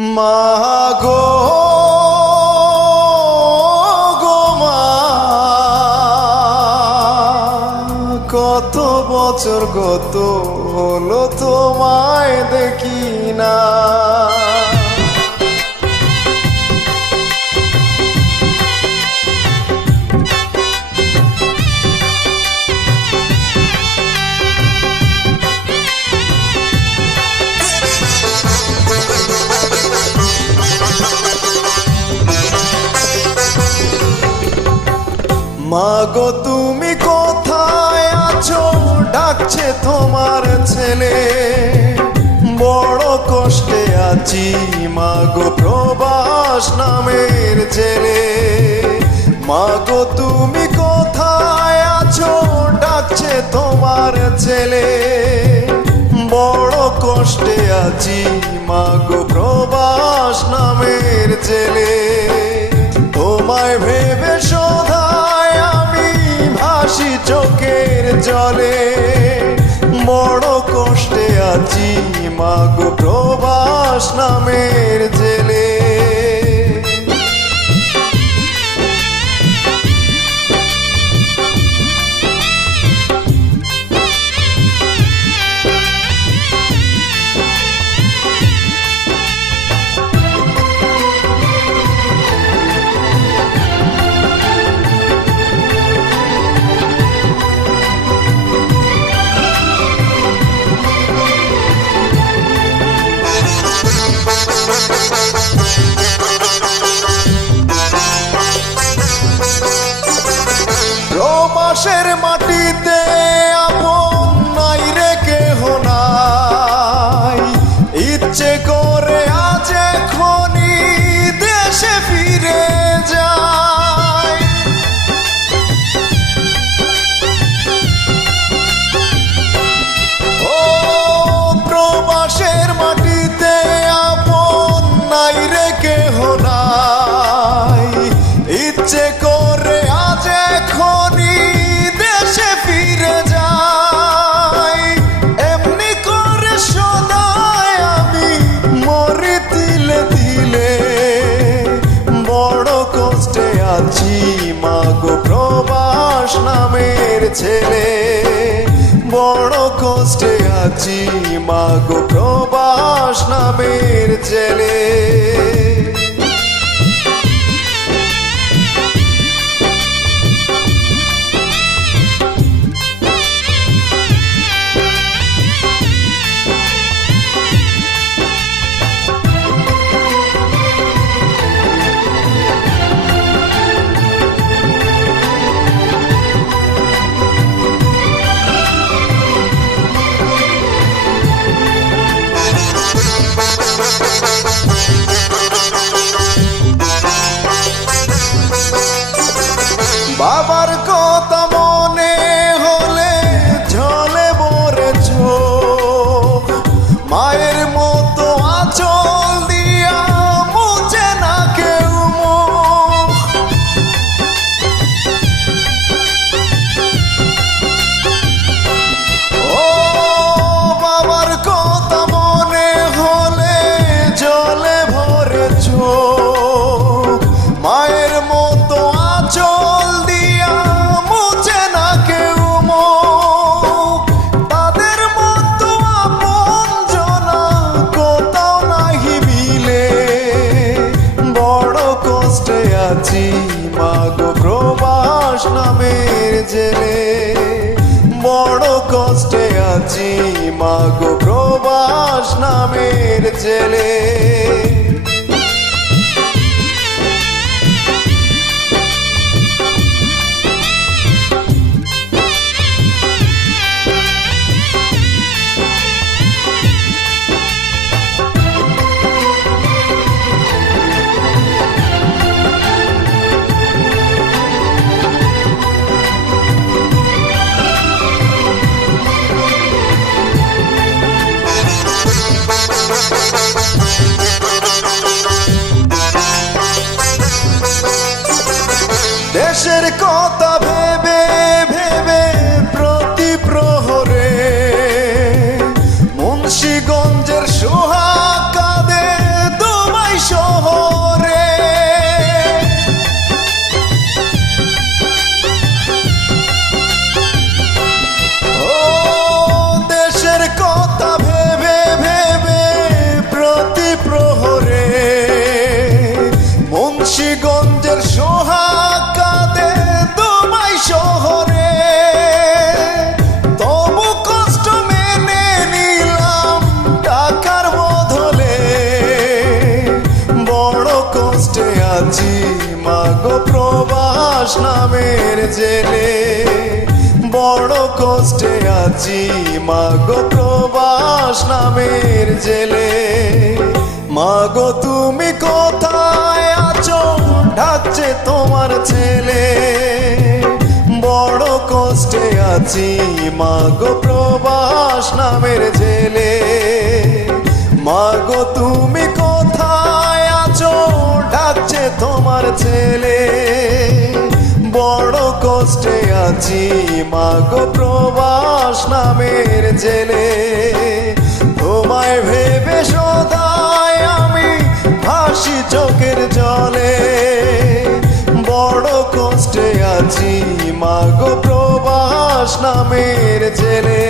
মাগো গো মা, কত বছর গত হলো তোমায় দেখি না। মাগো তুমি কোথায় আছো, ডাকছে তোমার ছেলে। বড় কষ্টে আছি মাগো প্রবাস নামের জেলে। মাগো তুমি কোথায় আছো, ডাকছে তোমার ছেলে। বড় কষ্টে আছি মাগো প্রবাস নামের জেলে। তোমায় ভেবে শোধায় আমি ভাসি চোখের জলে। বড় কষ্টে আছি মাগো প্রবাস নামের জেলে। প্রবাসের মাটিতে আপন নাই রে কেহ নাই। ইচ্ছে করে আজ এখনই দেশে ফিরে যায়। ও প্রবাসের মাটিতে আপন নাই রে কেহ নাই। ইচ্ছে করে আজ এখনই দেশে ফিরে যাই। এমনি করে শোনায় আমি মরি তিলে তিলে। বড় কষ্টে আছি মাগো প্রবাস নামের ছেলে। বড় কষ্টে আছি মাগো প্রবাস নামের ছেলে। বাবার কথা মনে হলে ঝলে ভরে চোখ। মায়ের মতো আঁচল দিয়া মুছে না কেউ মুখ। ও বাবার কথা মনে হলে ঝলে ভরে চোখ। মায়ের মতো আঁচল দিয়া মুছে না কেউ মুখ। তাদের মতো আপনজনা কোথাও নাহি মিলে। বড় কষ্টে আছি মাগো প্রবাস নামের জেলে। বড় কষ্টে আছি মাগো প্রবাস নামের জেলে। আছি মাগো প্রবাস নামের জেলে বড় কষ্টে আছি মাগো প্রবাস নামের জেলে মাগো তুমি কোথায় আছো ডাকছে তোমার ছেলে বড় কষ্টে আছি মাগো প্রবাস নামের জেলে মাগো তুমি কোথায় আছো ডাকছে তোমার ছেলে বড় কষ্টে আছি মাগো প্রবাস নামের জেলে তোমায় ভেবে সদাই আমি ভাসি চোখের জলে বড় কষ্টে আছি মাগো প্রবাস নামের জেলে